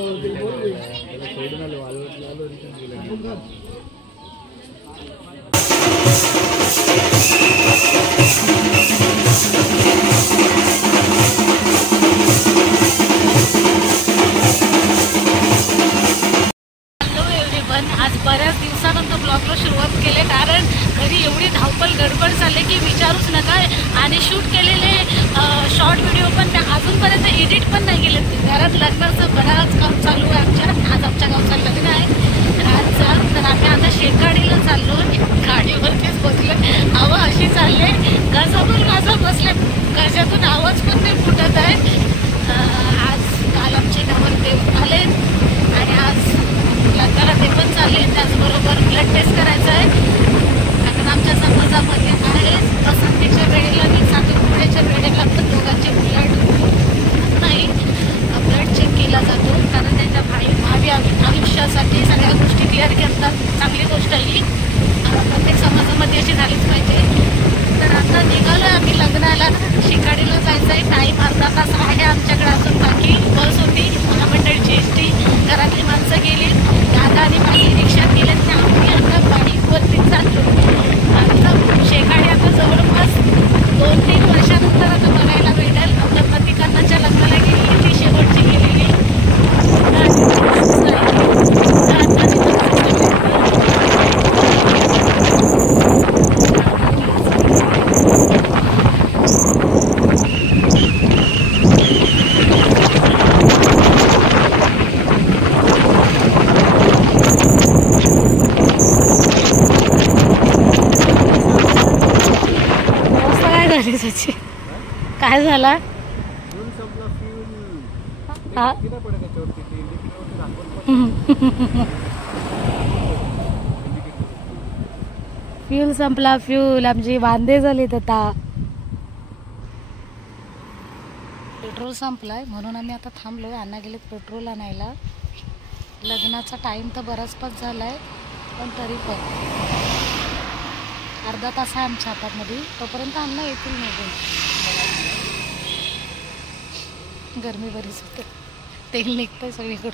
आज बऱ्याच दिवसानंतर ब्लॉगला सुरुवात केली, कारण घरी एवढी धावपळ गडबड चालली की विचारूच नका. आणि शूट केलेले शॉर्ट व्हिडिओ पण अजूनपर्यंत एडिट पण नाही केले. घरात लग्नाचं बराच काम चालू आहे आमच्या. आज आमच्या गावचं लग्न आहे आज. तर आम्ही आता शेकाडीला चाललो. गाडीवरतीच बसले, हवा अशी चालले, घासातून घासा बसले, घशातून आवाज पण नाही फुटत आहे. आज काल आमचे नवरदेव आले आणि आज लग्नाला ते पण चालले. त्याचबरोबर ब्लड टेस्ट करायचं आहे, कारण आमच्या समाजामध्ये आहे पसंतीच्या वेळेला मी साखरपुड्याच्या वेळेला पण दोघांचे ब्लड नाही ब्लड चेक केला जातो, कारण त्यांच्या भावी आयुष्यासाठी सगळ्या गोष्टी क्लिअर करतात. चांगली गोष्ट ही प्रत्येक समाजामध्ये अशी झालीच पाहिजे. तर आता निघालो आहे आम्ही लग्नाला. शिकाडीला जायचं आहे. टाईम अर्धा तास आहे आमच्याकडे अजून. बाकी बस होती, महामंडळची एसटी, घरातली माणसं गेली, दादा आणि माझी रिक्षात गेले. आम्ही आता बाईकवरती चाललो. आता शेकाडी आता जवळपास 2-3 वर्षानंतर आता बघायला भेटेल. आपल्या प्रतिकांनाच्या लग्नाला गेलेली ती शेवटची गेलेली. काय झाला? हा फ्यूल संपला. फ्यूल आमची वांदे झाली. आता पेट्रोल संपलाय म्हणून आम्ही आता थांबलोय. अण्णा गेलेत पेट्रोल आणायला. लग्नाचा टाइम तर बराच पण झालाय, पण तरी पण अर्धा तास आहे आमच्या हातामध्ये. तोपर्यंत अण्णा येतील निघून. गरमी बरीच होते, तेल निघतंय सगळीकडून.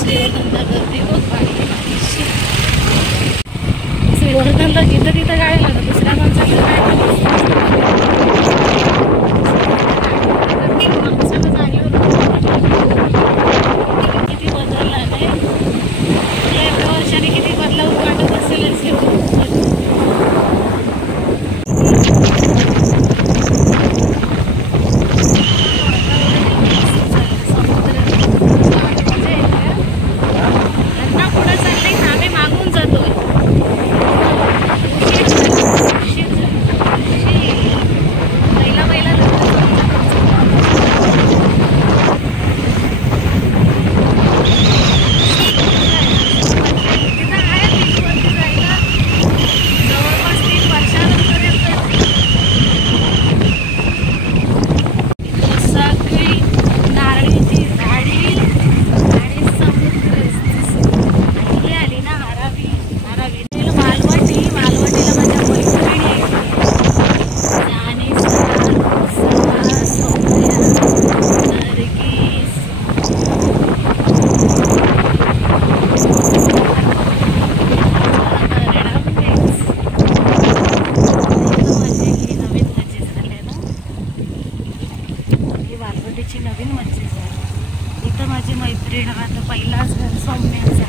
श्रीवर्धनला गर्दी बघ, श्रीवर्धनला जिथं तिथं गाडी लागत. दुसऱ्या माणसाला किती बदलला नाही. एवढ्या वर्षाने किती बदलावून वाटत असेल. नवीन मस्जिद आहे. इथं माझी मैत्रीण आता पहिलाच घर सौम्याचा.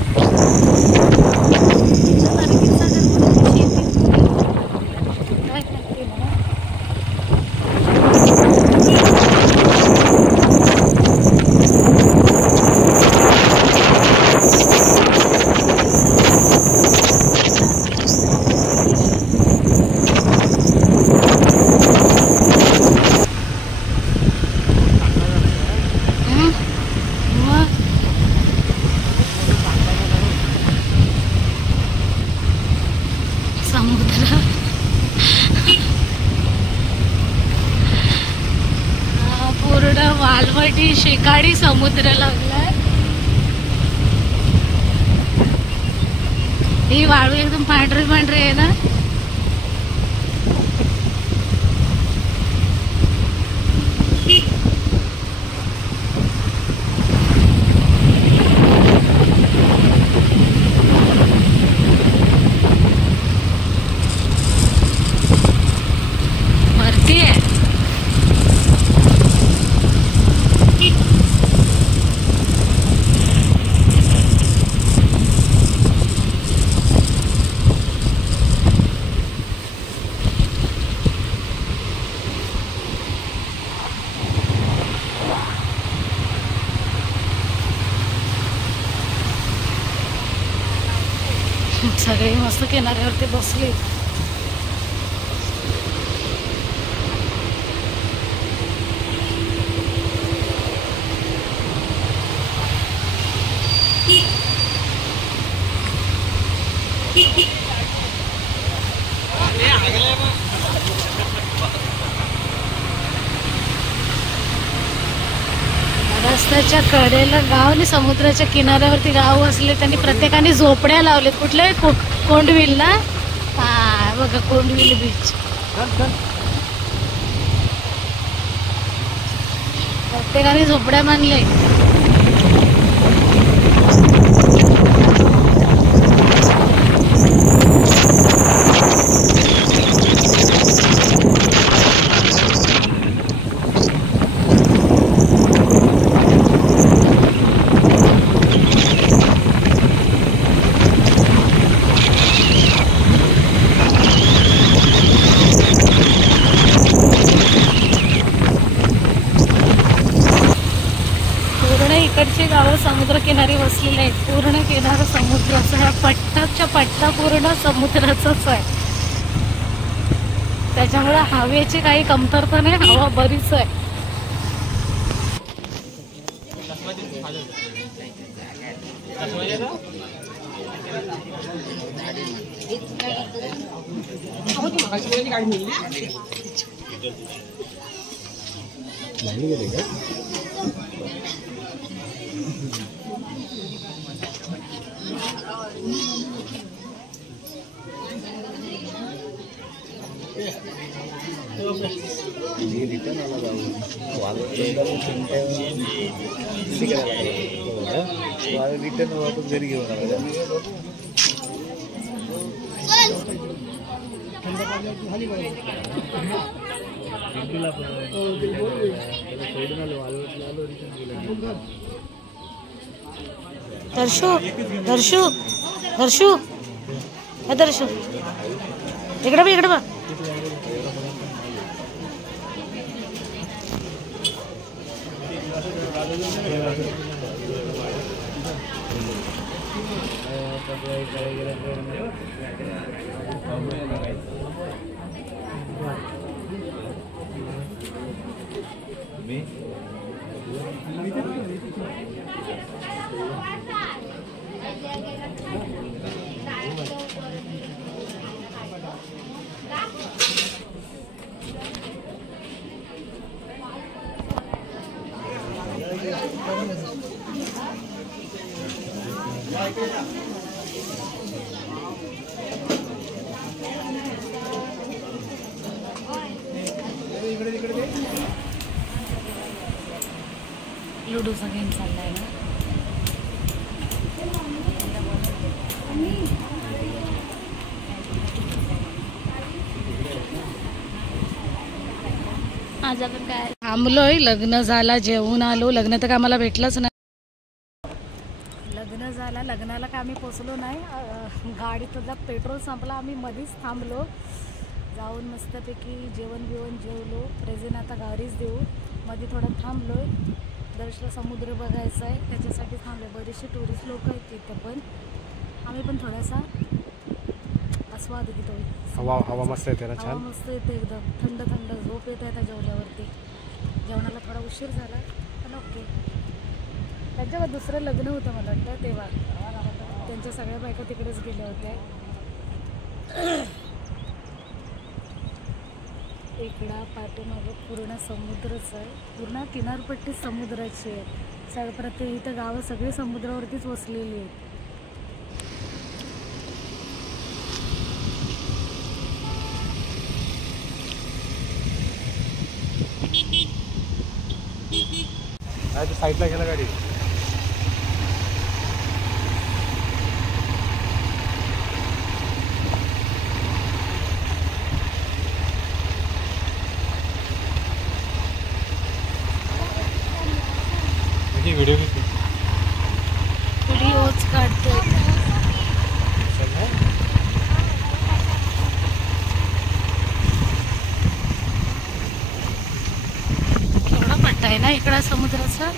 पूर्ण वालवटी शेकाडी समुद्र लागलाय. ही वाळू एकदम पांढरे पांढरे आहे ना. सगळे मस्त किनाऱ्यावरती बसले. रस्त्याच्या कडेला गाव आणि समुद्राच्या किनाऱ्यावरती गाव असले त्यांनी प्रत्येकाने झोपड्या लावलेत. कुठले कोंडविल ना. हा बघा कोंडविल बीच. प्रत्येकाने झोपड्या बांधले. इकडची गावं समुद्रकिनारी वसलेली आहेत. पूर्ण किनारा समुद्राचा. ह्या पट्टाच्या पट्टा पूर्ण समुद्राचाच आहे. त्याच्यामुळे हवेची काही कमतरता नाही. हवा बरीच आहे. रिटर्न वापस घरी घेऊन दर्शू दर्शू दर्शू दर्शू इकडे बघ इकडे बघ. लुडोचा गेम चाललाय ना. आज आपण काय थांबलोय. लग्न झाला, जेवून आलो. लग्न तर काय आम्हाला भेटलंच नाही. लग्न झाला, लग्नाला काय आम्ही पोचलो नाही. गाडीतला पेट्रोल संपला. आम्ही मध्येच थांबलो. जाऊन मस्तपैकी जेवण बिवण जेवलो. प्रेझेंट आता गाडीच देऊ. मध्ये थोडं थांबलोय. दर्शला समुद्र बघायचा आहे त्याच्यासाठी थांबले. बरेचसे टुरिस्ट लोक आहेत तिथं पण. आम्ही पण थोडासा आस्वाद घेतो. हवा मस्त येते ना. छान मस्त येते एकदम. थंड थंड झोप येते आता जेवल्यावरती. जेवणाला थोडा उशीर झाला पण ओके. त्यांच्यावर दुसरं लग्न होतं मला वाटतं तेव्हा. त्यांच्या सगळ्या बायका तिकडेच गेल्या होत्या. इकडं पाठीमागं पूर्ण समुद्रच आहे. पूर्ण किनारपट्टी समुद्राची आहे. सगळं प्रत्येक इथं गावं सगळी समुद्रावरतीच वसलेली आहेत. साईडला गेला गाडी. व्हिडिओच काढतोय. केवढा पट्टा आहे ना इकडं समुद्राचा.